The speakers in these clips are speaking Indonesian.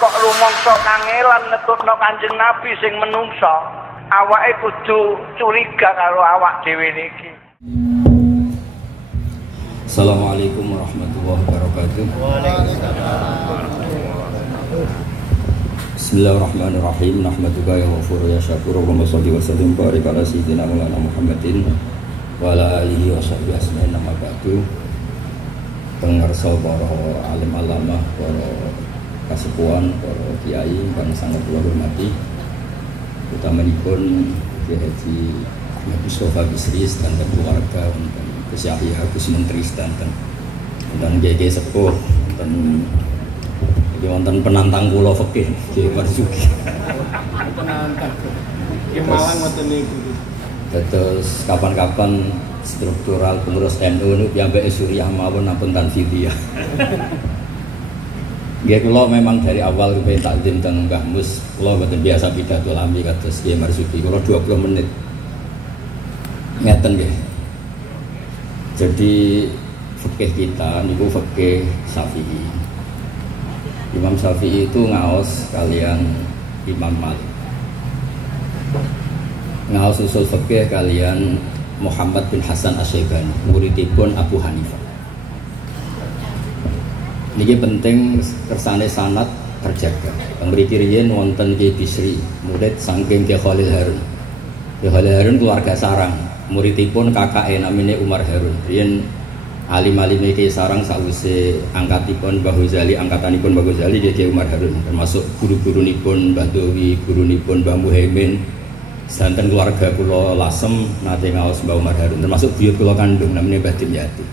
Kok rumangsa kangelan netutno Kanjeng Nabi sing menungso, awake kudu curiga karo awak dhewe niki. Assalamualaikum warahmatullahi wabarakatuh. Bismillahirrahmanirrahim. Nahmaduka ya ghafur ya syakur wa sholli wa sallim barik ala sayyidina Maulana Muhammadin wa ala alihi wa sahbihi asma'in nama ba'du. Pengarsa para alim alamah, para kasepuhan, para kiai kang sangat kula hormati, utamanipun Kiai Haji Ahmad Mustofa Bisri dan keluarga, Gus Yahya, Gus Menteri dan Kiai sepuh dan wonten penantang kula fikih Kiai Marzuki. Penantang. Ki Malang ngoten niku. Terus kapan-kapan struktural pengurus NU niku piyambake Suriah mawon ampun tanfidiyah. Nggih kula memang dari awal kepengin takdim teng Mbah Mus, kula mboten biasa pidato lami kados Kiai Marzuki. Kula 20 menit. Ngeten nggih. Jadi fikih kita niku fikih Syafi'i. Imam Syafi'i itu ngaos kalian Imam Malik. Ngaos usul fikih kalian Muhammad bin Hasan Asy-Syaibani, muridipun Abu Hanifah. Niki penting kersane sanad terjaga. Mriki riyen wonten Ki Bisri, murid saking Ki Khalil Harun. Ki Khalil Harun keluarga sarang, muridipun kakake namine Umar Harun. Riyen alim-alime Ki Sarang sawise angkatipun Mbah Ghazali, angkatanipun Mbah Ghazali Ki Umar Harun, termasuk guru-gurunipun Mbah Dowi, gurunipun Mbah Muhaimin. Santen keluarga kula Lasem nate ngaos Mbah Umar Harun, termasuk buyut kula kandung namanya Mbah Dimyati.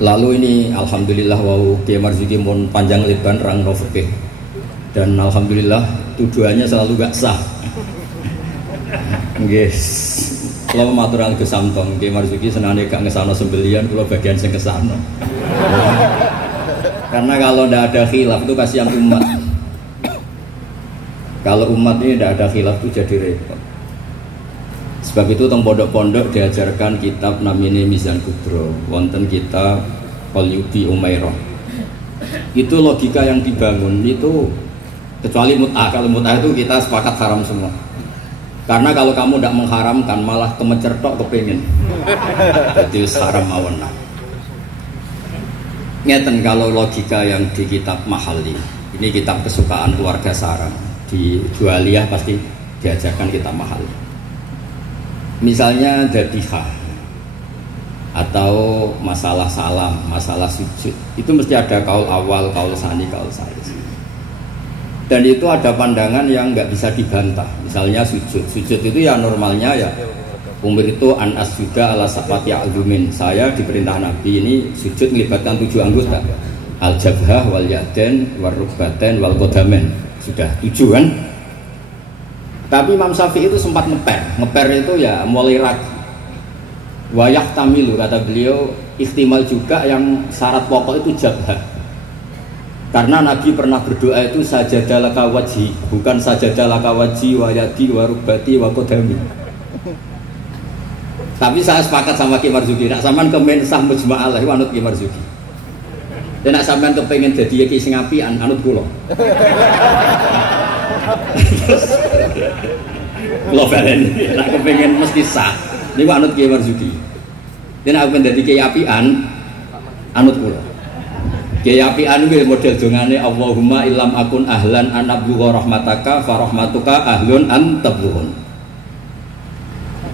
Lalu ini alhamdulillah wau Kiai Marzuki pun panjang lebar rang fikih. Dan alhamdulillah tuduhannya selalu gak sah. Nggih. Kula maturan ke Samtong, Kiai Marzuki senane gak ngesano sembelian, kula bagian sing kesano. Karena kalau ndak ada khilaf itu kasihan umat. Kalau umat ini tidak ada khilaf itu jadi repot. Sebab itu teng pondok-pondok diajarkan kitab namine Mizan Kubro, wonten kitab Qalyubi Umairah. Itu logika yang dibangun itu kecuali mut'ah. Kalau mut'ah itu kita sepakat haram semua. Karena kalau kamu tidak mengharamkan malah kemecertok kepingin. Jadi haram mawon. Ngeten kalau logika yang di kitab Mahali. Ini kitab kesukaan keluarga Sarang. Di Jualiyah pasti diajarkan kitab Mahali. Misalnya dzabihah atau masalah salam, masalah sujud, itu mesti ada kaul awal, kaul sani, kaul salis. Dan itu ada pandangan yang nggak bisa dibantah. Misalnya sujud itu ya normalnya ya umur itu anas juga ala sapati alumin. Saya diperintah Nabi ini sujud melibatkan 7 anggota, al jabhah wal yaden wal rukbaten wal kodamen, sudah 7 kan. Tapi Imam Syafi'i itu sempat ngeper itu ya mulai ragu. Wayah tamilu kata beliau, ikhtimal juga yang syarat pokok itu jabhah. Karena Nabi pernah berdoa itu sajadah laka wajhi, bukan sajadah laka wajhi wa yadi wa rukbati wa qadami. Tapi saya sepakat sama Ki Marzuki, nak sampean kemen sah mujma'alah anut Ki Marzuki. Dan nak sampean kepengen jadi ki sing apian anut kula. Lo balen, nak kepengen mesti sah. Ini anut Kiai Marzuki. Ini aku menjadi Kiai apian, anut kula. Kiai apian itu model dongane Allahumma illam akun ahlan anabluha rahmataka farahmatuka ahlun antabluhun.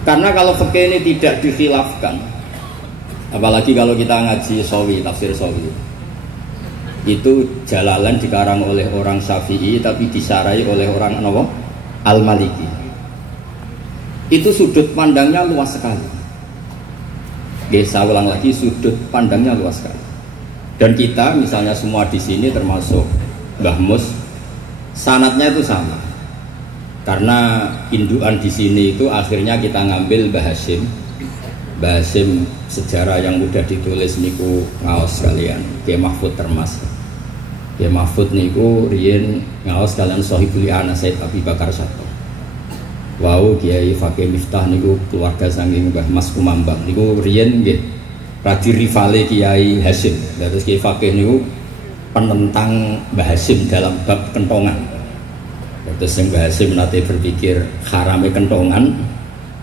Karena kalau fikih ini tidak dikhilafkan, apalagi kalau kita ngaji Sawi, tafsir Sawi, itu Jalalan dikarang oleh orang Syafi'i tapi disarai oleh orang Al-Maliki. Itu sudut pandangnya luas sekali. Saya ulang lagi, sudut pandangnya luas sekali. Dan kita misalnya semua di sini termasuk Mbah Mus, sanadnya itu sama. Karena indukan di sini itu akhirnya kita ngambil Mbah Hasyim. Mbah Hasyim sejarah yang mudah ditulis niku ngaos kalian Kiai Mahfud Termas. Kiai Mahfud niku riyen ngaos kalian Sohibul Ana Said Abi Bakar Sato. Wow, Kiai Fakih Miftah niku keluarga saking Mbah Mas Kumambang niku riyen nggih radi rivale Kiai Hasyim. Terus Kiai Fakih niku penentang Mbah Hasyim dalam bab kentongan. Terus sing Mbah Hasyim nanti berpikir haramnya kentongan,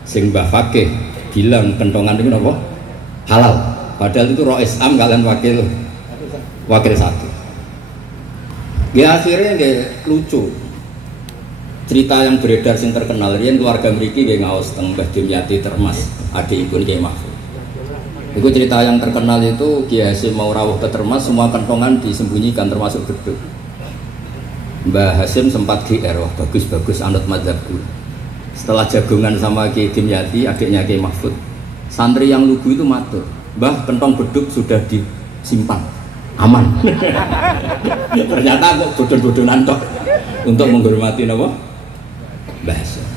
sing Mbah Fakih bilang kentongan itu apa? Halal. Padahal itu roh Islam kalian wakil satu. Ya akhirnya nggak lucu. Cerita yang beredar sing terkenal, riyen keluarga mriki nggih ngaos teng Mbah Dimyati Termas, adikipun Kyai Mahfud. Itu cerita yang terkenal itu Kyai Hasyim mau rawuh ke Termas, semua kentongan disembunyikan termasuk beduk. Mbah Hasyim sempat GR, wah bagus-bagus anut mazhabku. Setelah jagungan sama Kyai Dimyati, adiknya Kyai Mahfud, santri yang lugu itu matur, "Mbah, kentong beduk sudah disimpan, aman." Ternyata kok bodon-bodonan tok untuk menghormati apa? Mbah Hasyim.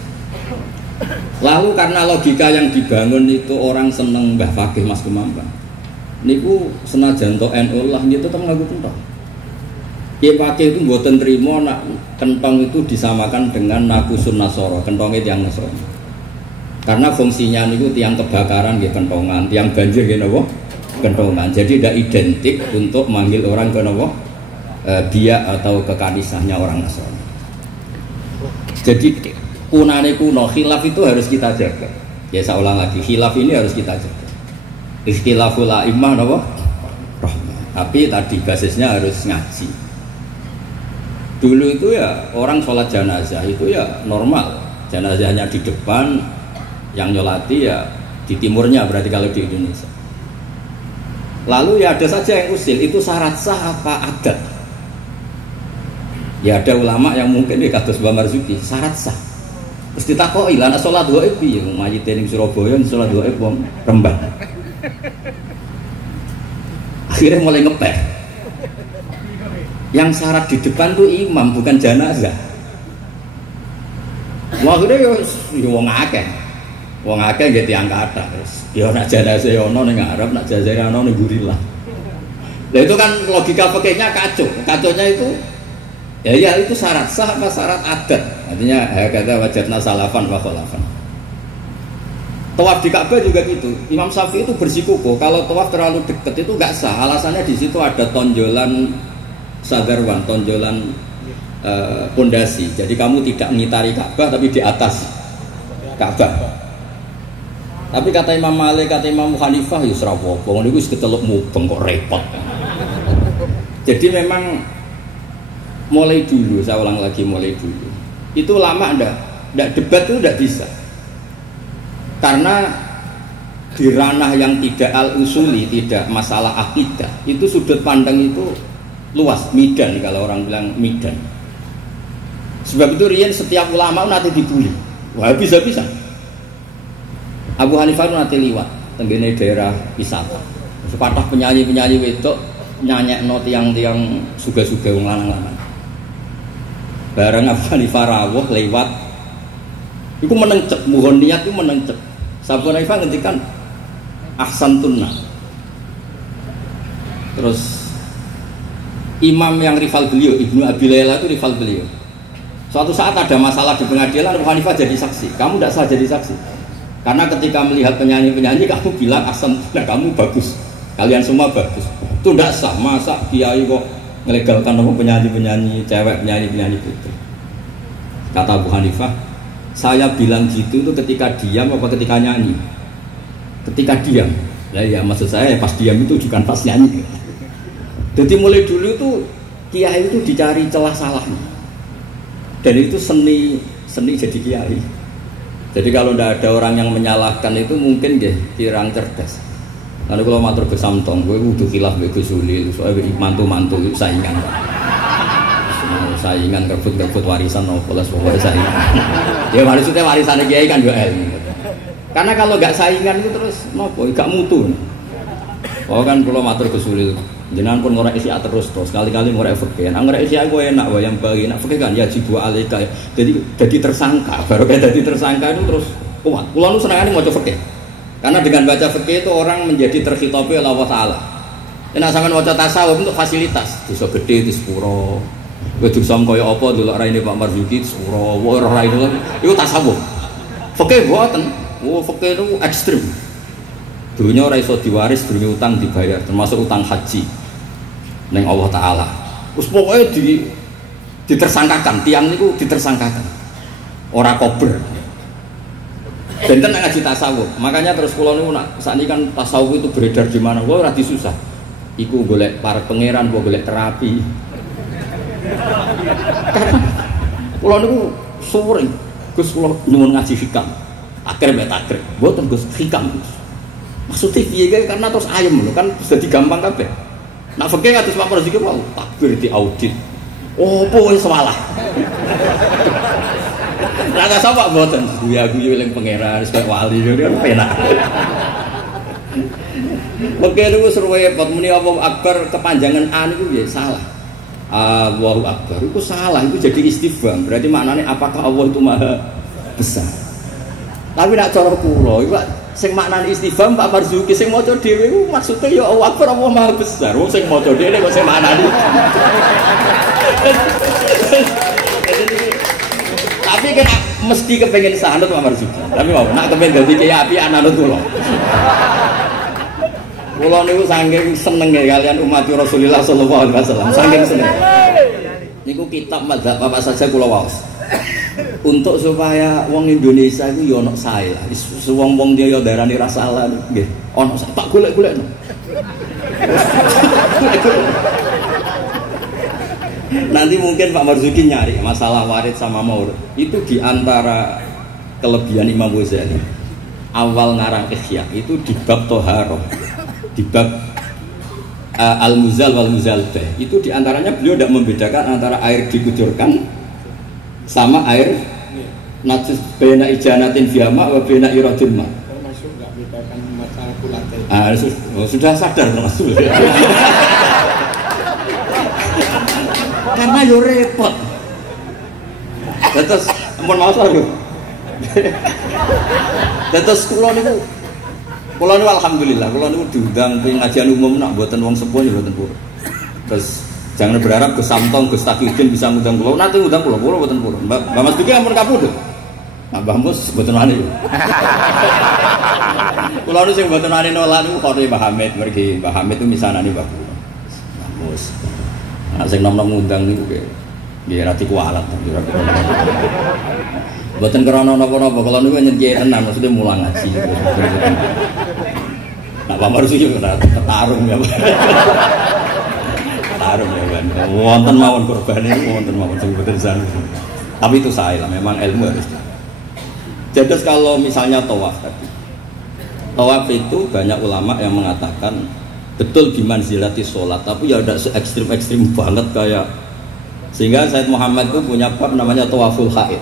Lalu karena logika yang dibangun itu orang seneng Mbah Fakih Mas Kemambang. Niku senajan to NU lah gitu tetep nganggo kentong. Kyai Fakih itu mboten trimo nak kentong itu disamakan dengan nakusun nasoro, kentongnya tiang nasoro. Karena fungsinya niku tiang kebakaran nggih kentongan, tiang banjir nggih napa? Kentongan. Jadi tidak identik untuk manggil orang ke napa? Biak atau kekanisahnya orang Nasrani. Jadi kunane kuno, khilaf itu harus kita jaga. Ya saya ulang lagi, khilaf ini harus kita jaga. Ikhtilaful a'immah napa? Tapi tadi basisnya harus ngaji. Dulu itu ya orang sholat jenazah itu ya normal, jenazahnya di depan, yang nyolati ya di timurnya, berarti kalau di Indonesia. Lalu ya ada saja yang usil, itu syarat sah apa adat? Ya ada ulama yang mungkin di kados Mbah Marzuki syarat sah. Terus ditakoki, "Lah nek salat gaib piye? Mayite ning Surabaya salat gaib wong Rembang." Akhirnya mulai ngepek. Yang syarat di depan tuh imam, bukan jenazah. Akhirnya ya wong akeh. Wong akeh nggih tiyang kathah. Terus ya nek jenazah ono ning ngarep, nek jenazah ono ning gurilah. Lah itu kan logika fikihnya kacau. Kacaunya itu ya itu syarat sah apa syarat adat. Artinya kata wajadna salafan wa khalafan. Tawaf di Ka'bah juga gitu. Imam Syafi'i itu bersikukuh kalau tawaf terlalu dekat itu nggak sah. Alasannya di situ ada tonjolan sadarwan, tonjolan pondasi. Jadi kamu tidak mengitari Ka'bah tapi di atas Ka'bah. Tapi kata Imam Malik, kata Imam Hanifah, ya serapopo. Ini wis kecelok mubeng kok repot. Jadi memang mulai dulu, saya ulang lagi mulai dulu. Itu lama enggak debat itu enggak bisa. Karena di ranah yang tidak al-usuli, tidak masalah akidah, itu sudut pandang itu luas, midan kalau orang bilang midan. Sebab itu riyen setiap ulama nanti dibully. Wah, bisa-bisa. Abu Hanifah nanti liwat tenggene daerah wisata. Sepatah penyanyi-penyanyi wedok nyanyekno tiang-tiang suga-suga wong lanang-lanang. Bareng Abu Hanifah rawuh lewat iku menencep, mohon niat itu menencep. Abu Hanifah ngendikan ahsantunna. Terus imam yang rival beliau, Ibnu Abi Layla itu rival beliau. Suatu saat ada masalah di pengadilan, Abu Hanifah jadi saksi. Kamu tidak sah jadi saksi. Karena ketika melihat penyanyi-penyanyi kamu bilang ahsantunna, kamu bagus. Kalian semua bagus. Itu tidak sah. Masa kiai kok melegalkan penyanyi-penyanyi cewek, penyanyi-penyanyi putri. Kata Abu Hanifah, saya bilang gitu itu ketika diam apa ketika nyanyi? Ketika diam. Nah ya maksud saya pas diam itu bukan pas nyanyi. Jadi mulai dulu tuh kiai itu dicari celah salahnya. Dan itu seni jadi kiai. Jadi kalau tidak ada orang yang menyalahkan itu mungkin dia kirang cerdas. Lalu kalau matur ke Samtong, gue udah khilaf gue Suli, soalnya mantu-mantu itu saingan. Saingan kerbut warisan, nopolas pokoknya saingan. Ya maksudnya warisannya kiai kan juga ilmu. Karena kalau nggak saingan itu terus nopo, nggak mutu. Oh kan kalau matur ke Suli, jenengan pun ngorek isi terus sekali-kali ngorek fikih. Nah ngorek isi gue enak, yang bagi enak fikih kan ya jibu alika. Jadi tersangka, baru kayak jadi tersangka itu terus kuat. Pulau lu senangannya mau coba fikih. Karena dengan baca fikih itu orang menjadi terkhitobi oleh Allah Ta'ala. Ini sampean waca tasawuf untuk fasilitas. Dosa gede di sepuro. Kowe dosa kaya apa delok raine Pak Marzuki sepuro, ora itu kan. Iku tasawuf. Fikih mboten. Oh, fikih itu ekstrim. Dunia ora iso diwaris, dunia utang dibayar, termasuk utang haji ning Allah Ta'ala. Terus pokoknya ditersangkakan, tiang niku ditersangkakan. Ora kober. Benten ngaji tasawuf. Makanya terus kula niku saat ini kan tasawuf itu beredar di mana? Kula ora disusah. Iku golek para pangeran, golek terapi. Kula niku sering Gus kula nyuwun ngaji hikam. Akhir mek takrib. Mboten Gus hikam. Maksudnya piye karena terus ayem lho kan jadi gampang kabeh. Nak fikih kados Pak Marzuki wae takbir di audit. Opo wis salah. Lah gak sapa mboten guyu-guyu eling pangeran wis kaya wali kan penak. Oke niku seru repot muni Allahu Akbar kepanjangan A niku ya salah. Allahu Akbar itu salah, itu jadi istifham. Berarti maknanya apakah Allah itu maha besar? Tapi nak cara kula iku sing maknane istifham Pak Marzuki sing maca dhewe iku maksude ya Allahu Akbar Allah maha besar. Wong sing maca dhewe kok sing maknane. Tapi kan mesti kepengen sanut Pak Marzuki. Tapi mau nak kepengen dadi kiai api anut kula. Kula niku saking senenge kalian umat Rasulullah sallallahu alaihi wasallam, saking seneng. Niku kitab mazhab apa saja kula waos. Untuk supaya wong Indonesia iku ya ono sae lah. Wong-wong dia ya darani ra salah nggih. Ono tak golek-golekno. Nanti mungkin Pak Marzuki nyari masalah warid sama maurud. Itu diantara kelebihan Imam Ghazali. Awal ngarang Ihya itu di bab Toharoh, di bab Al-Muzal wal Muzalbah. Itu diantaranya beliau tidak membedakan antara air dikucurkan sama air najis bena ijanatin fiyama wa bena iradil ma. Termasuk nggak bedakan masalah kulatai. Sudah sadar termasuk. Karena yo repot. Terus ampun maos lho. Terus kula niku alhamdulillah kula niku diundang pengajian umum nak mboten wong sepuh ya mboten purun. Terus jangan berharap Gus Samtong, Gus Taqiyuddin bisa ngundang kula. Nanti ngundang kula mboten purun. Mbak Mas Duki ampun kapundhut. Nah, Mbah Mus mboten wani. Kula niku sing mboten wani nolak niku kok Mbah Hamid mergi. Mbah Hamid itu misanane Mbah kula. Mbah Mus. Nah, sing nom-nom ngundang niku nggih rati kualat. Mboten krana napa-napa, kula niku nyen kiai tenan, maksudnya mulang ngaji. Nah, Pak Marzuki kena tarung ya. Tarung ya, Ban. Wonten mawon kurbane niku wonten mawon sing mboten san. Tapi itu saya lah, memang ilmu harus. Jadi kalau misalnya tawaf tadi. Tawaf itu banyak ulama yang mengatakan betul bimanzilati sholat, tapi ya ada se-ekstrim banget kayak sehingga Said Muhammad itu punya bab namanya tawaful haid.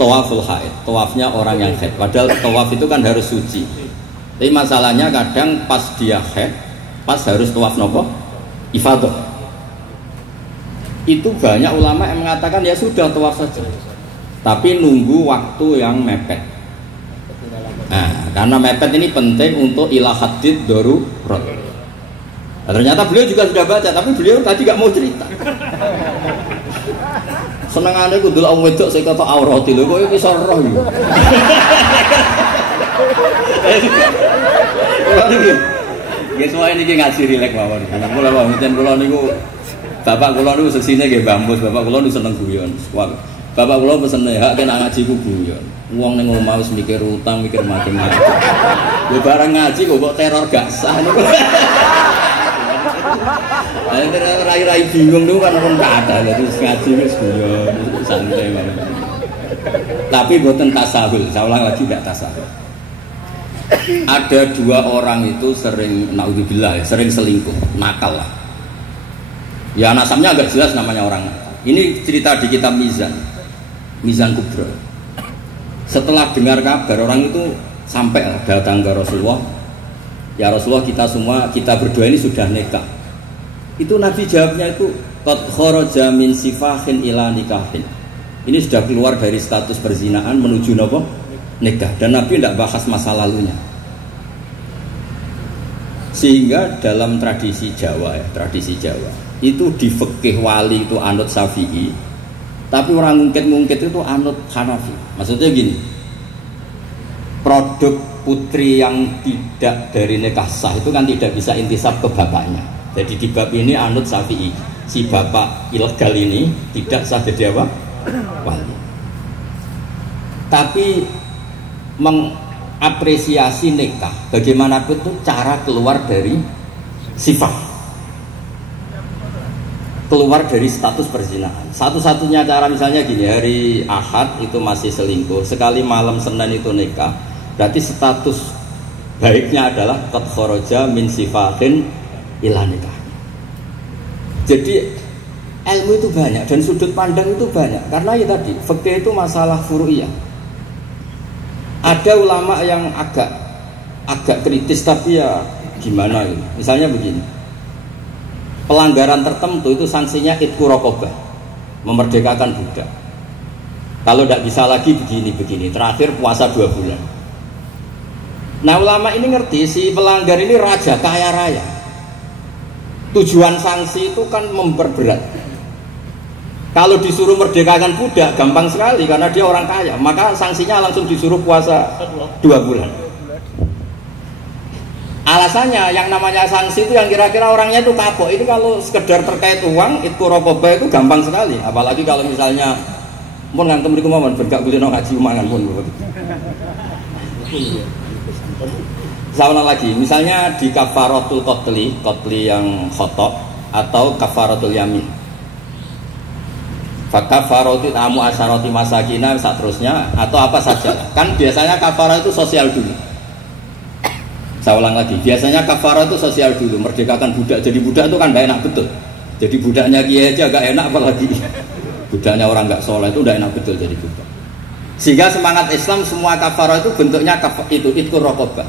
Tawaful haid, tawafnya orang yang haid. Padahal tawaf itu kan harus suci. Tapi masalahnya kadang pas dia haid, pas harus tawaf nopo ifadah. Itu banyak ulama yang mengatakan ya sudah tawaf saja. Tapi nunggu waktu yang mepet. Nah, karena mepet ini penting untuk ilah hadid darurat. Nah, ternyata beliau juga sudah baca, tapi beliau tadi gak mau cerita. Senengane ku ndelok wong wedok sing kata aurat lho, kowe iso roh yo. Kula niki nggih suwe niki ngaji rileks mawon. Kula mboten kula niku bapak kula niku sesine nggih Mbah Mus, bapak kula niku seneng guyon. Bapak kula pesen hak kena ngaji ku guyon. Wong ning omah wis mikir utang, mikir macam-macam. Yo bareng ngaji kok teror gak sah niku. Rai-rai bingung niku kan pun gak ada. Dadi ngaji wis guyon, santai mawon. Tapi mboten tasawuf, saya ulang lagi tidak tasawuf. Ada dua orang itu sering naudzubillah ya, sering selingkuh, nakal lah. Ya nasabnya agak jelas namanya orang nakal. Ini cerita di kitab Mizan Kubra. Setelah dengar kabar orang itu sampai datang ke Rasulullah. Ya Rasulullah, kita berdua ini sudah nikah. Itu Nabi jawabnya itu qad kharaja min sifahin ila nikahin. Ini sudah keluar dari status perzinaan menuju napa? Nikah. Dan Nabi tidak bahas masa lalunya. Sehingga dalam tradisi Jawa itu di fikih wali itu anut Syafi'i, tapi orang ngungkit itu anut Hanafi. Maksudnya gini, produk putri yang tidak dari nikah sah itu kan tidak bisa intisab ke bapaknya. Jadi di bab ini anut Syafi'i, si bapak ilegal ini tidak sah jadi apa? Wali. Tapi mengapresiasi nikah bagaimanapun itu cara keluar dari sifat, keluar dari status perzinahan. Satu-satunya cara misalnya gini, hari Ahad itu masih selingkuh, sekali malam Senin itu nikah, berarti status baiknya adalah qad kharaja min sifatin ila nikah. Jadi ilmu itu banyak dan sudut pandang itu banyak, karena ya tadi fikih itu masalah furu'iyah. Ada ulama yang agak kritis, tapi ya gimana ini? Misalnya begini, pelanggaran tertentu itu sanksinya itqu raqabah, memerdekakan budak. Kalau tidak bisa lagi begini, terakhir puasa 2 bulan. Nah ulama ini ngerti si pelanggar ini raja kaya raya, tujuan sanksi itu kan memperberat. Kalau disuruh merdekakan budak gampang sekali karena dia orang kaya, maka sanksinya langsung disuruh puasa 2 bulan. Alasannya yang namanya sanksi itu yang kira-kira orangnya itu kapok. Itu kalau sekedar terkait uang, itqu raqabah itu gampang sekali. Apalagi kalau misalnya mun ngantem mriku mawon bergak kulino ngaji umangan pun. Sama lagi, misalnya di kafaratul qatli yang khotok atau kafaratul yamin. Kafaratu tamu asyarati masakina seterusnya atau apa saja. Kan biasanya kafarah itu sosial dulu. Saya ulang lagi, biasanya kafarah itu sosial dulu, merdekakan budak. Jadi budak itu kan tidak enak betul. Jadi budaknya kiai aja agak enak, apalagi budaknya orang nggak soleh itu tidak enak betul jadi budak. Sehingga semangat Islam semua kafarah itu bentuknya itu itqu raqabah.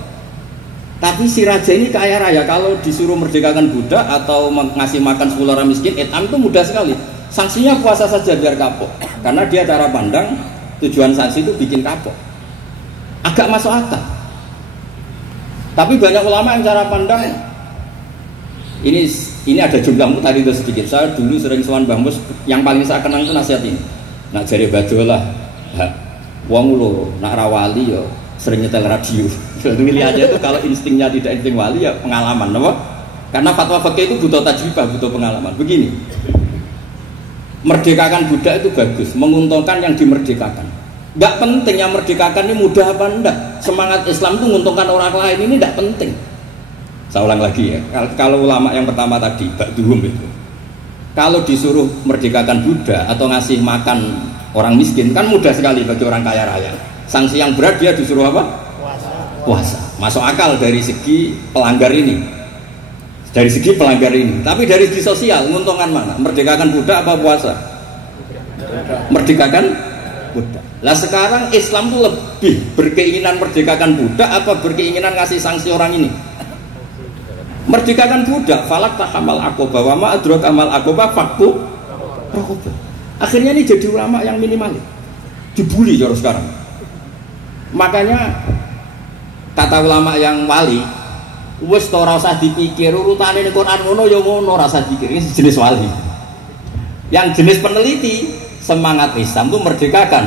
Tapi si raja ini kaya raya, kalau disuruh merdekakan budak atau ngasih makan 10 orang miskin, etam itu mudah sekali. Sanksinya puasa saja biar kapok, karena dia cara pandang tujuan sanksi itu bikin kapok. Agak masuk akal. Tapi banyak ulama yang cara pandang ini ada jumlahmu tadi itu sedikit. Saya dulu sering sowan Mbah Mus, yang paling saya kenang itu nasihat ini. Nak jare badolah, wong loro nak rawali yo sering nyetel radio. Milih aja itu kalau instingnya tidak insting wali ya pengalaman, apa? Karena fatwa fikih itu butuh tajribah, butuh pengalaman. Begini. Merdekakan budak itu bagus, menguntungkan yang dimerdekakan. Gak penting yang merdekakan ini mudah apa enggak. Semangat Islam itu menguntungkan orang lain ini tidak penting. Saya ulang lagi ya. Kalau ulama yang pertama tadi, ba'duhum itu, kalau disuruh merdekakan budak atau ngasih makan orang miskin kan mudah sekali bagi orang kaya raya. Sanksi yang berat dia disuruh apa? Puasa. Masuk akal dari segi pelanggar ini. Dari segi pelanggar ini, tapi dari segi sosial menguntungkan mana? Merdekakan budak apa puasa? Merdekakan budak. Lah sekarang Islam itu lebih berkeinginan merdekakan budak apa berkeinginan ngasih sanksi orang ini? Merdekakan budak, falak tahamal aqobah wa ma adraka mal aqobah fakku raqabah. Akhirnya ini jadi ulama yang minimalis. Dibully terus sekarang. Makanya kata ulama yang wali, wis ora usah dipikir urutane ning Quran ngono ya ngono, ora usah dipikir. Ini jenis wali. Yang jenis peneliti, semangat Islam itu merdekakan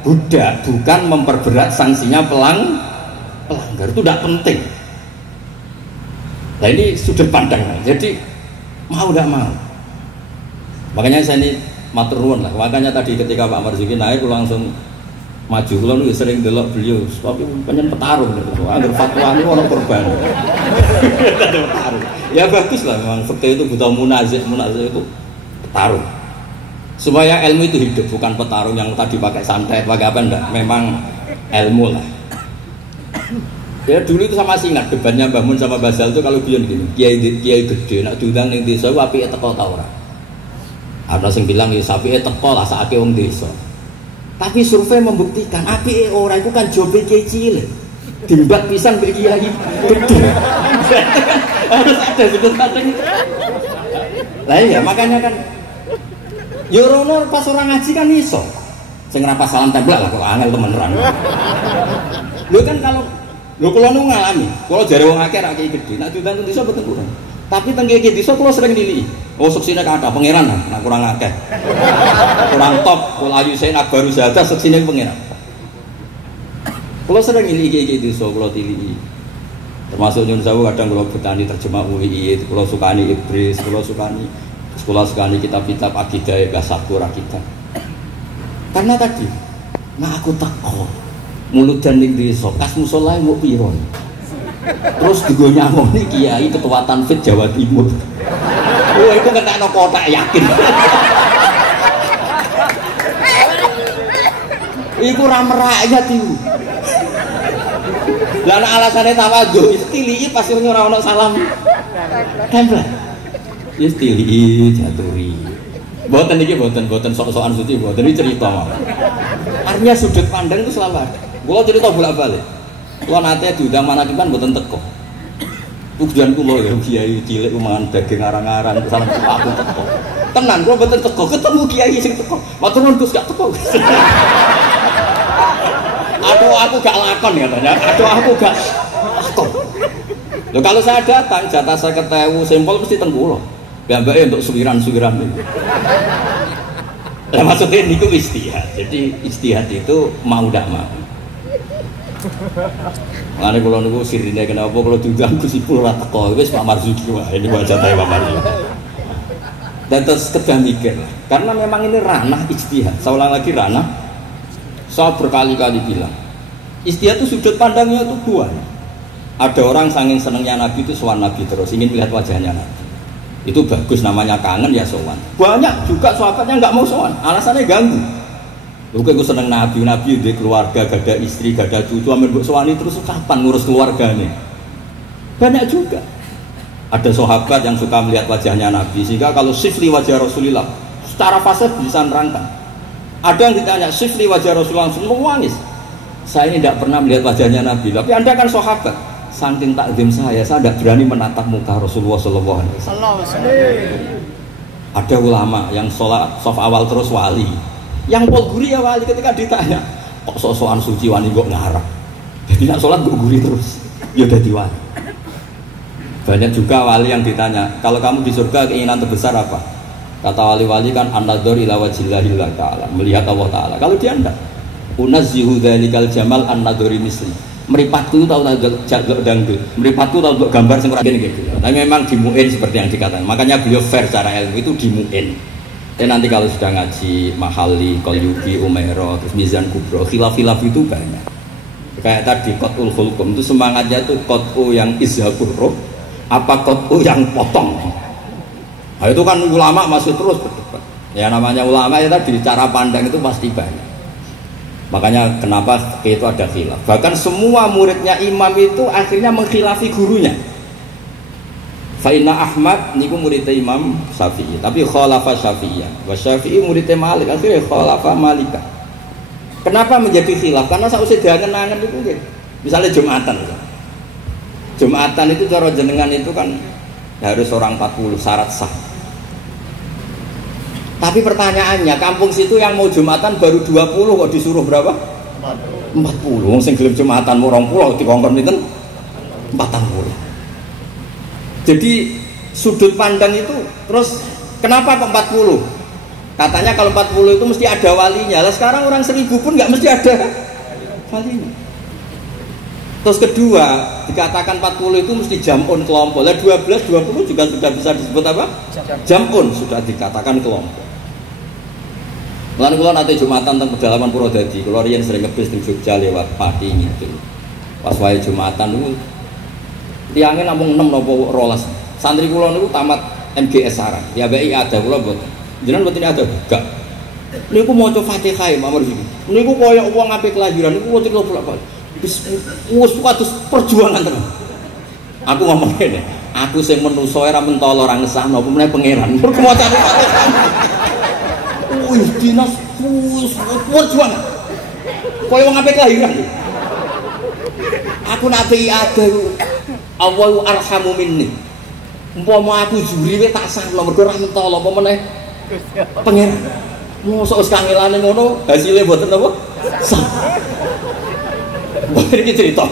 budak, bukan memperberat sanksinya pelanggar. Itu tidak penting. Nah ini sudut pandang. Jadi mau tidak mau. Makanya saya ini matur nuwun lah. Makanya tadi ketika Pak Marzuki naik langsung maju, kalau nu sering delok beliau, tapi pengen petarung gitu. Agar fatwa ini orang korban. Ya bagus lah, memang fikih itu butuh munazih itu petarung. Supaya ilmu itu hidup, bukan petarung yang tadi pakai santet, pakai apa enggak. Memang ilmu lah. Ya dulu itu sama sih ingat debatnya Mbah Mun sama Basal itu kalau biyen gini, kiai gede nak diundang ning desa apike teko ta ora. Ada sing bilang ya sapike teko lah sakake wong desa. Tapi survei membuktikan api orang itu kan jobe kecil, dimbat pisan mbek kiai gede. Harus ada sudut pandang itu. Lah ya makanya kan Yorono pas orang ngaji kan iso. Sing ra pas salam templak lah kok angel temenan. Lho kan kalau kula nu ngalami, kula jare wong akeh ra kiai gede, nek diundang desa boten kurang. Tapi teng kiai desa kula sering nilii. Oh seksine kathah pangeran nah kurang akeh. Kurang top, kula ayu sen baru zadah seksine pangeran. Kula sering nilii kiai desa kula tilii. Termasuk nyun sewu kadang kula betani terjemah UI, kula sukani Ibris, kula sukani kitab-kitab akidah Mbah Sakur akidah. Karena tadi, nah aku teko muludan ning desa, kas musolae mbok piro. Terus digo nyamoni kiai ketua Tanfid Jawa Timur. Oh, itu kenakno kotak yakin. Iku ra merak itu. Lah nek alasane tawadhu istili pasti ora ono salam tempel. Istili jaturi. Mboten iki mboten sok-sokan suci mboten iki cerita mawon. Artinya sudut pandang itu selalu ada. Kula cerita bolak-balik. Kula nate diundang manajemen mboten teko. Tujuan kula ya kiai cilik mangan daging arang-arang salam aku teko. Tenan kula mboten teko ketemu kiai sing teko. Matur nuwun Gus gak teko. Aduh aku gak lakon ya tanya. Aduh aku gak lakon. Loh kalau saya datang jatah saya ketemu sampel mesti teng kula. Mbak-mbake untuk suwiran-suwiran itu. Lah maksudnya niku istihad. Jadi istihad itu mau ndak mau. Mane kula niku sirine kenapa kula diundang Gus Ipul ora teko wis Pak Marzuki wae ini wajah Pak Marzuki. Dan terus kedah mikir karena memang ini ranah ijtihad. Saya ulang lagi ranah. Saya berkali-kali bilang ijtihad itu sudut pandangnya itu dua. Ada orang saking senengnya Nabi itu sowan Nabi terus ingin melihat wajahnya Nabi. Itu bagus namanya kangen ya sowan. Banyak juga sahabatnya nggak mau sowan, alasannya ganggu. Lu kok seneng Nabi di keluarga, gak ada istri, gak ada cucu, amin mbok sowani terus kapan ngurus keluarganya? Banyak juga. Ada sahabat yang suka melihat wajahnya Nabi sehingga kalau sifli wajah Rasulullah secara fasih bisa nerangkan. Ada yang ditanya sifli wajah Rasulullah langsung menangis. Saya ini tidak pernah melihat wajahnya Nabi, tapi Anda kan sahabat. Saking takdim saya tidak berani menatap muka Rasulullah Sallallahu Alaihi Wasallam. Ada ulama yang sholat sof awal terus wali, yang polguri ya wali ketika ditanya, kok sosokan suci wani kok ngarap? Jadi nak sholat kok guri terus, ya jadi wali. Banyak juga wali yang ditanya, kalau kamu di surga keinginan terbesar apa? Kata wali-wali kan an-nadhar ila wajhillahil ta'ala, melihat Allah Ta'ala. Kalau dia enggak, unazzihu dzalikal jamal an-nadhari misli. Meripatku tahu dangdut, meripatku tahu gambar sing ora ngene gitu. Tapi memang dimuin seperti yang dikatakan. Makanya beliau fair secara ilmu itu dimuin. Dan nanti kalau sudah ngaji Mahali, Qalyubi, Umairah, terus Mizan Kubro, khilaf-khilaf itu banyak. Kayak tadi Qat'ul Khulqum itu semangatnya itu Qat'u yang izhabur roh, apa Qat'u yang potong. Nah, itu kan ulama masih terus berdebat. Ya namanya ulama ya tadi cara pandang itu pasti banyak. Makanya kenapa itu ada khilaf. Bahkan semua muridnya imam itu akhirnya mengkhilafi gurunya. Fa'inna Ahmad niku muridnya Imam Syafi'i, tapi khalafa Syafi'iyah. Wa Syafi'i muridnya Malik, akhirnya khalafa Malikah. Kenapa menjadi khilaf? Karena sausé diangen-angen itu nggih. Misalnya Jumatan. Jumatan itu cara jenengan itu kan harus orang 40 syarat sah. Tapi pertanyaannya, kampung situ yang mau Jumatan baru 20 kok disuruh berapa? 40. Wong sing gelem Jumatan mau 20 dikongkon pinten? 40. Jadi sudut pandang itu terus kenapa kok 40? Katanya kalau 40 itu mesti ada walinya. Lah sekarang orang 1000 pun nggak mesti ada walinya. Terus kedua, dikatakan 40 itu mesti jamun kelompok. Lah 12, 20 juga sudah bisa disebut apa? Jamun sudah dikatakan kelompok. Lan kula nate Jumatan teng pedalaman Purwodadi, kula riyen sering ngebis teng Jogja lewat Pati gitu. Pas wae Jumatan niku tiange namung 6 napa 12. Santri kula niku tamat MGS Sarang. Ya bae ada kula mboten. Jenengan mboten ada gak. Niku maca Fatihah Mamar iki. Niku koyo wong apik kelahiran niku wonten kula bolak-balik. Wis kados perjuangan tenan. Aku ngomong ngene, aku sing menungso ora mentolo ora ngesahno apa meneh pangeran. Mergo maca Fatihah. Wih, dinas perjuangan. Koyo wong apik kelahiran. Aku nabi ada Allahu arhamu minni. Umpama aku juri tak sahno mergo ora mentolo apa meneh pangeran. Mosok wis kangelane ngono, hasilé mboten apa? Sah. Ini cerita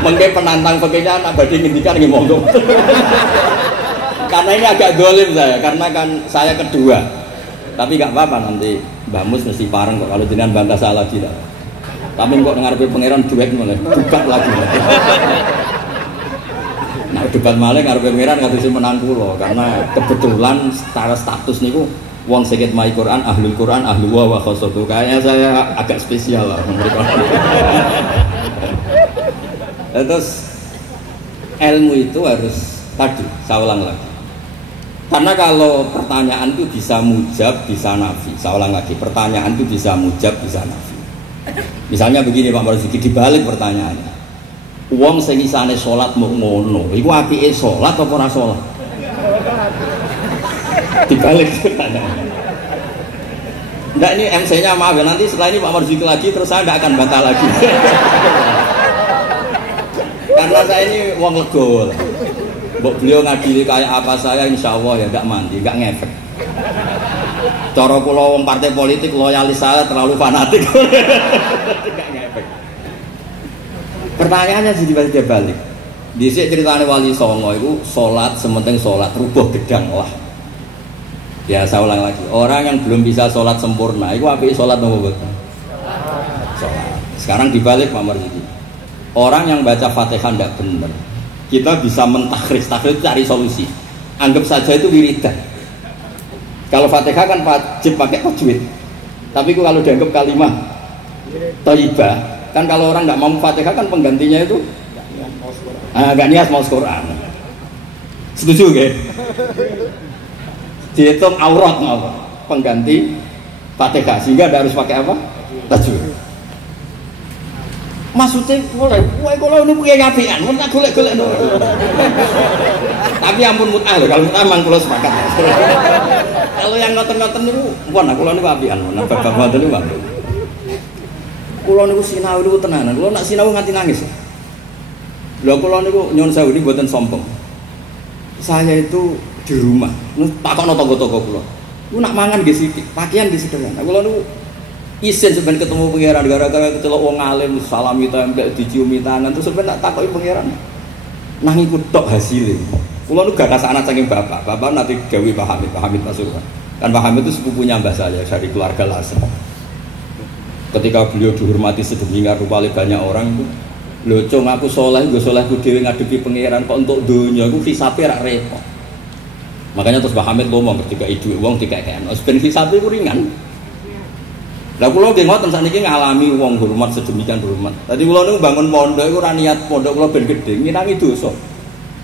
mengke penantang pekerjaan abadi ngendikan nggih monggo. Karena ini agak dolim saya, karena kan saya kedua. Tapi nggak apa-apa nanti Mbah Mus mesti pareng kok kalau jenengan bantah salah tidak. Tapi kok ngarepe pangeran duet mulai buka lagi. Nah, debat malah ngarep pangeran kados menang kula karena kebetulan secara status niku wong sakit mai Quran, ahlul Quran, ahlu wa khassatu. Kayaknya saya agak spesial lah mereka. Terus ilmu itu harus tadi, saya ulang lagi. Karena kalau pertanyaan itu bisa mujab, bisa nafi. Saya ulang lagi, pertanyaan itu bisa mujab, bisa nafi. Misalnya begini Pak Marzuki, dibalik pertanyaannya. Wong sing isane salat mung ngono, iku apike salat apa ora salat? Dibalik. Enggak, ini MC-nya maaf ya, nanti setelah ini Pak Marzuki lagi terus saya enggak akan bantah lagi. Karena saya ini wong lego. Mbok beliau ngadili kayak apa saya insya Allah ya enggak mandi, enggak ngefek. Cara kula wong partai politik loyalis saya terlalu fanatik. Enggak ngefek. Pertanyaannya jadi balik. Dhisik ceritane Wali Songo itu salat sementing salat rubuh gedang lah. Ya saya ulang lagi, orang yang belum bisa sholat sempurna itu apik sholat nopo boten? Sholat. Sekarang dibalik Pak Marzuki. Orang yang baca Fatihah tidak benar, kita bisa mentakhris, takhris cari solusi. Anggap saja itu wiridan. Kalau Fatihah kan wajib pakai tajwid. Tapi kalau dianggap kalimah thayyibah, kan kalau orang nggak mau Fatihah kan penggantinya itu nggak niat mau Quran. Setuju nggih? Dihitung aurat apa? Pengganti Fatihah sehingga tidak harus pakai apa? Tajwid. Maksudnya boleh, kalau ini punya ngapian, mau tak golek-golek no. Tapi ampun mut'ah loh, kalau mut'ah memang kalau sepakat. Kalau yang ngoten-ngoten itu, bukan, kalau ini ngapian, bapak ngoten itu ngapian. Kalau ini sinau itu tenanan, kalau nak sinau nganti nangis. Loh kalau ini nyon sewu ini buatan sombong. Saya itu di rumah, takokno tonggo-tonggo kula. Ku nak mangan nggih sithik, pakaian nggih sederhana. Kula niku isin sampeyan ketemu pangeran gara-gara kecelok wong alim salami tempel diciumi tangan terus sampeyan tak takoki pangeran. Nang iku tok hasile. Kula niku gagas anak saking bapak. Bapak nanti gawe Pak Hamid Pasuruan. Kan Pak Hamid itu sepupunya mbah saya dari keluarga Lasem. Ketika beliau dihormati sedemikian rupa oleh banyak orang itu, lho cung aku saleh, nggo salehku dhewe ngadepi pangeran kok untuk donya iku hisabe ra repot. Makanya terus Pak Hamid ngomong ketika idu wong dikekekno ben hisabe ku ringan. Lah kula nggih ngoten sakniki ngalami wong hormat sedemikian hormat. Dadi kula niku bangun pondok iku ora niat pondok kula ben gedhe, ngirangi dosa.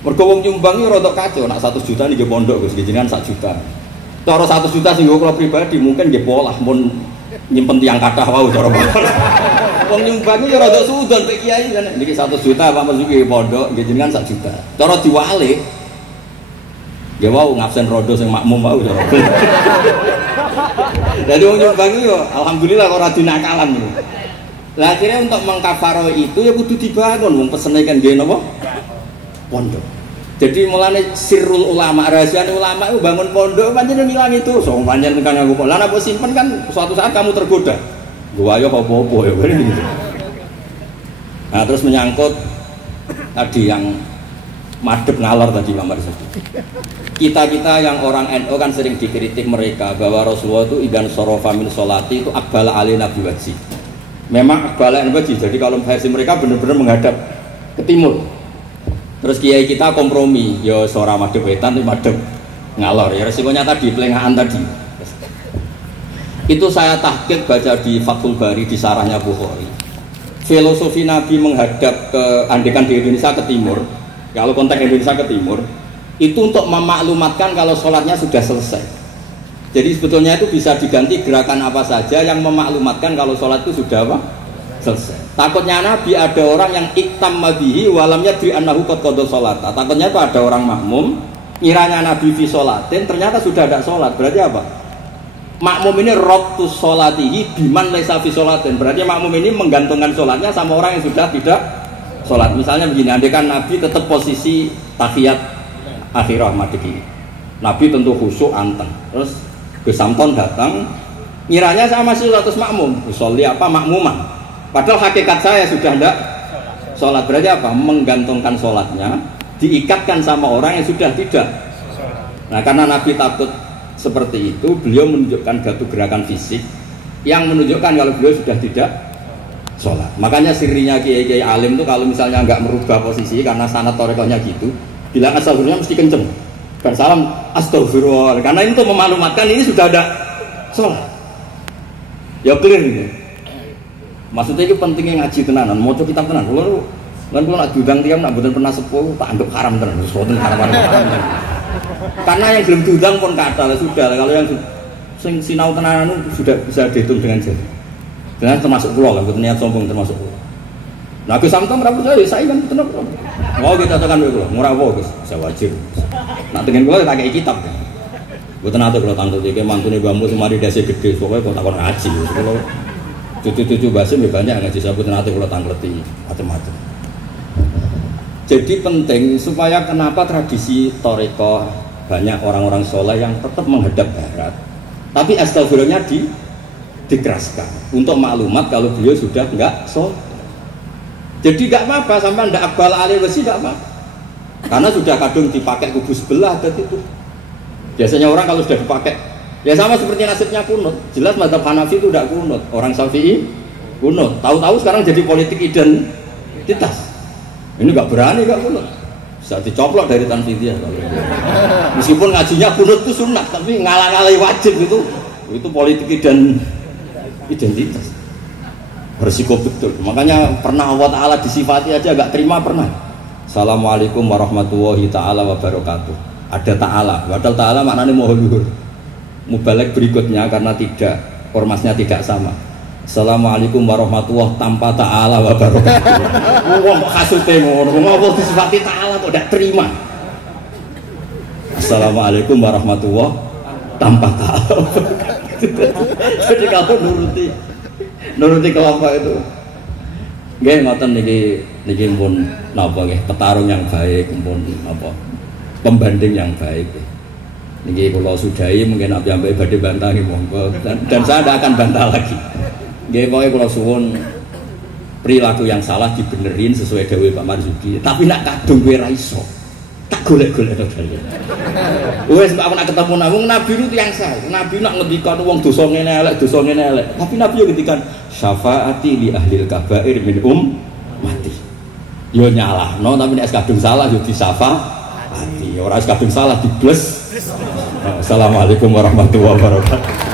Mergo wong nyumbang iki rada kacau, nak 1 juta nggih pondok Gus, jenengan 1 juta. Cara 1 juta sing kula pribadi mungkin nggih polah mun nyimpen tiang kathah wau cara. Wong nyumbang iki rada sudon pek kiai niki 1 juta Pak Marzuki pondok nggih jenengan 1 juta. Cara diwalik ya wow ngabsen rodo sing makmum mau ya. Jadi wong nyumbang yo alhamdulillah ora dinakalan lho. Lah akhirnya untuk mengkafaro itu ya kudu dibangun wong pesene kan nggih napa? Pondok. Jadi mulane sirrul ulama, rahasiane ulama itu bangun pondok pancen ngilangi itu. So pancen kan aku lan apa simpen kan suatu saat kamu tergoda. Gua ayo apa-apa ya gitu. Nah, terus menyangkut tadi yang madep ngalor tadi Pak Marzuki. Kita yang orang NU kan sering dikritik mereka bahwa Rasulullah itu idan sorofa min sholati itu akbala alina biwajhi. Memang akbala alina biwajhi. Jadi kalau versi mereka benar-benar menghadap ke timur. Terus kiai kita kompromi, ya suara madep wetan itu madep ngalor. Ya resikonya tadi pelengahan tadi. Itu saya tahqiq baca di Fathul Bari di sarahnya Bukhari. Filosofi Nabi menghadap ke andekan di Indonesia ke timur. Kalau konteks Indonesia ke timur itu untuk memaklumatkan kalau sholatnya sudah selesai. Jadi sebetulnya itu bisa diganti gerakan apa saja yang memaklumatkan kalau sholat itu sudah apa? Selesai. Takutnya Nabi ada orang yang iktam mabihi walam yadri annahu qad qada sholata. Takutnya itu ada orang makmum ngiranya Nabi fi sholatin ternyata sudah ada sholat. Berarti apa? Makmum ini rabtus sholatihi biman laisa fi sholatin. Berarti makmum ini menggantungkan sholatnya sama orang yang sudah tidak sholat. Misalnya begini, andekan Nabi tetap posisi tahiyat akhirah madeki. Nabi tentu khusyuk anteng. Terus Gus Samton datang, ngiranya saya masih sholat makmum. Usolli apa makmuman. Padahal hakikat saya sudah tidak sholat. Berarti apa? Menggantungkan sholatnya, diikatkan sama orang yang sudah tidak. Nah karena Nabi takut seperti itu, beliau menunjukkan satu gerakan fisik yang menunjukkan kalau beliau sudah tidak sholat. Makanya sirinya kiai-kiai alim itu kalau misalnya nggak merubah posisi karena sanad torekohnya gitu, bilang astagfirullah mesti kenceng. Dan salam astagfirullah. Karena itu memaklumatkan ini sudah ada sholat. Ya clear gitu. Maksudnya itu pentingnya ngaji tenanan, mau kitab tenan. Kalau nak diundang tiang nak bukan pernah sepuh, tak anggap haram tenan. Sesuatu haram. Karena yang belum diundang pun kata sudah. Kalau yang sinau tenanan sudah bisa dihitung dengan jari. Dengan termasuk pulau kan, bukan niat sombong termasuk pulau. Nah, Gus Samtom rapu saya kan betul. Mau kita tekan dulu, murah Gus, saya wajib. Nak dengan gue tak kayak kitab. Bukan atau kalau tangguh jadi mantune bambu semari dasi gede, pokoknya kau takon ngaji. Kalau cucu-cucu basim ya banyak ngaji saya bukan atau kalau tanggleti macam-macam. Jadi penting supaya kenapa tradisi toriko banyak orang-orang soleh yang tetap menghadap barat, tapi astagfirullahnya dikeraskan untuk maklumat kalau beliau sudah enggak soleh. Jadi enggak apa-apa sampai ndak akbal alil wasi enggak apa-apa. Karena sudah kadung dipakai kubu sebelah dan itu. Biasanya orang kalau sudah dipakai, ya sama seperti nasibnya kunut. Jelas mazhab Hanafi itu tidak kunut, orang Syafi'i kunut. Tahu-tahu sekarang jadi politik identitas. Ini nggak berani nggak kunut. Bisa dicoplok dari Tanfidiyah. Meskipun ngajinya kunut itu sunat, tapi ngalah-ngalahi wajib itu politik identitas. Berisiko betul. Makanya pernah Allah Ta'ala disifati aja nggak terima pernah. Assalamualaikum warahmatullahi ta'ala wabarakatuh. Ada ta'ala, padahal ta'ala maknanya mohon luhur. Mubalek berikutnya karena tidak, ormasnya tidak sama. Assalamualaikum warahmatullahi tanpa ta'ala wabarakatuh. Wong kok kasute ngono, ngopo disifati ta'ala kok tidak terima. Assalamualaikum warahmatullahi tanpa ta'ala. Jadi kalau nuruti kelompok itu. Nggih ngoten niki pun napa nggih petarung yang baik pun napa pembanding yang baik. Niki kula sudahi mungkin ambek badhe bantah monggo dan saya tidak akan bantah lagi. Nggih pokoke kula suwun perilaku yang salah dibenerin sesuai dawuh Pak Marzuki. Tapi nak kadung kowe ra iso. Tak golek-golek to dalil. Wes aku nak ketemu wong Nabi itu yang salah. Nabi nak ngendikan wong dosa ngene elek, dosa ngene elek. Tapi Nabi yo ngendikan syafaati li ahlil kabair min mati. Yo nyalahno tapi nek kadung salah yo disafaati. Ora kadung salah dibles. Assalamualaikum warahmatullahi wabarakatuh.